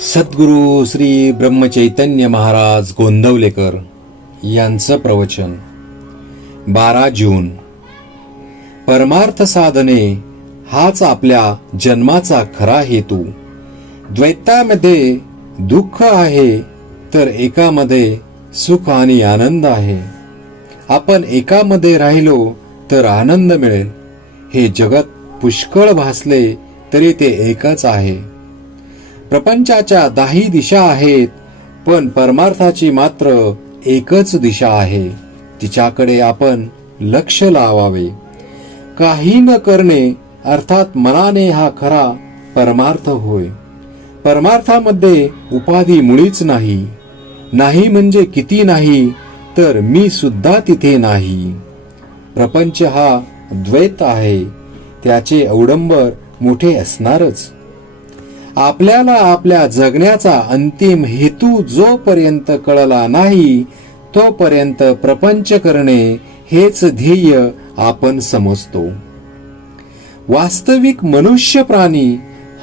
सद्गुरु श्री ब्रह्मचैतन्य महाराज गोंदवलेकर यांचं प्रवचन 12 जून. परमार्थ साधने हाच आपल्या जन्माचा खरा हेतू. द्वैतामध्ये दुःख आहे तर एकामध्ये सुख आणि आनंद आहे. आपण एकामध्ये राहिलो तर आनंद मिळेल. हे जगत पुष्कळ भासले तरी ते एकच आहे. प्रपंचाच्या 10 दिशा आहेत, पण परमार्थाची मात्र एकच दिशा आहे. तिच्याकडे आपण लक्ष लावावे. काही न करणे अर्थात मनाने हा खरा परमार्थ होय. परमार्थामध्ये उपाधी मुळीच नाही. नाही म्हणजे किती नाही, तर मी सुद्धा तिथे नाही. प्रपंच हा द्वैत आहे, त्याचे अवडंबर मोठे असणारच. आपल्याला आपल्या जगण्याचा अंतिम हेतू जोपर्यंत कळला नाही तोपर्यंत प्रपंच करणे हेच ध्येय आपण समजतो. वास्तविक मनुष्य प्राणी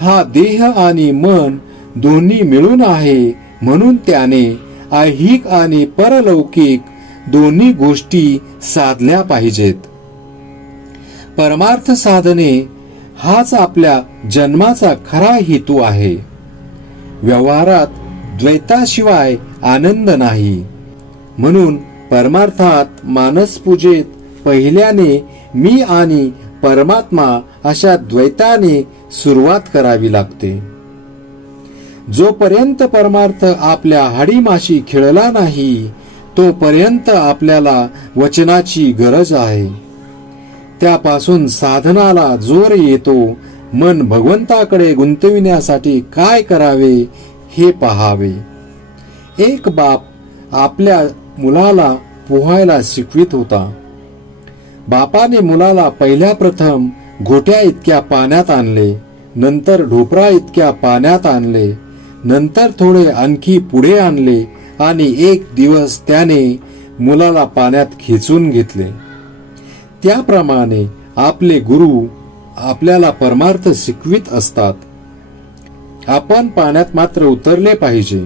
हा देह आणि मन दोन्ही मिळून आहे, म्हणून त्याने ऐहिक आणि परलौकिक दोन्ही गोष्टी साधल्या पाहिजेत. परमार्थ साधने हाच आपल्या जन्माचा खरा हेतू आहे. व्यवहारात द्वैताशिवाय आनंद नाही. म्हणून परमार्थात मानसपूजेत पहिल्याने मी आणि परमात्मा अशा द्वैताने सुरुवात करावी लागते. जोपर्यंत परमार्थ आपल्या हाडीमाशी खेळला नाही तोपर्यंत आपल्याला वचनाची गरज आहे. त्यापासून साधनाला जोर येतो. मन भगवंताकडे गुंतविण्यासाठी काय करावे हे पहावे. एक बाप आपल्या मुलाला पोहायला शिकवित होता. बापाने मुलाला पहिल्या प्रथम घोट्या इतक्या पाण्यात आणले, नंतर ढोपरा इतक्या पाण्यात आणले, नंतर थोडे आणखी पुढे आणले आणि एक दिवस त्याने मुलाला पाण्यात खेचून घेतले. त्याप्रमाणे आपले गुरु आपल्याला परमार्थ शिकवित असतात. आपण पाण्यात मात्र उतरले पाहिजे.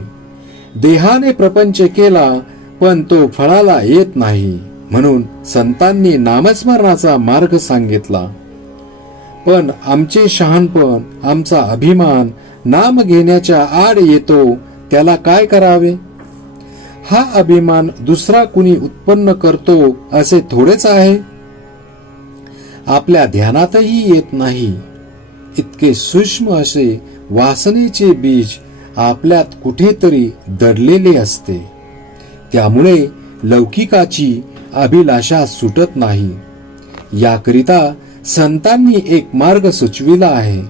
देहाने प्रपंच केला पण तो फळाला येत नाही, म्हणून संतांनी नामस्मरणाचा मार्ग सांगितला. पण आमचे शहाणपण, आमचा अभिमान नाम घेण्याच्या आड येतो, त्याला काय करावे? हा अभिमान दुसरा कुणी उत्पन्न करतो असे थोडेच आहे. आपल्या ध्यानातही येत नाही. इतके सूक्ष्म असे वासनेचे बीज आपल्यात कुठेतरी दडलेले असते. त्यामुळे लौकिकाची अभिलाषा सुटत नाही. याकरिता संतांनी एक मार्ग सुचविला आहे,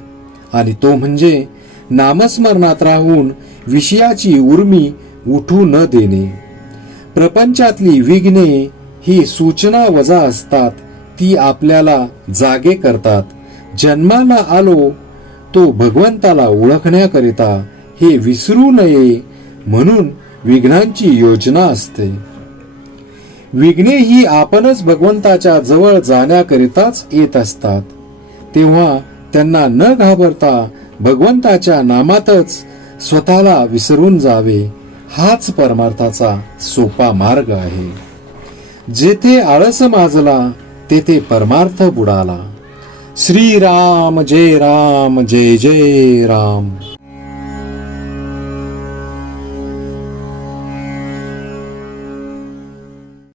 आणि तो म्हणजे नामस्मरणात राहून विषयाची उर्मी उठू न देणे. प्रपंचातली विघ्ने ही सूचना वजा असतात. ती आपल्याला जागे करतात. जन्माला आलो तो भगवंताला ओळखण्याकरिता, हे विसरू नये म्हणून विघ्नांची योजना असते. विघ्ने ही आपणच भगवंताच्या जवळ जाण्याकरिताच येत असतात. तेव्हा त्यांना न घाबरता भगवंताच्या नामातच स्वतःला विसरून जावे, हाच परमार्थाचा सोपा मार्ग आहे. जेथे आळस माजला तेथे परमार्थ बुडाला. श्रीराम जय राम, जय जय राम.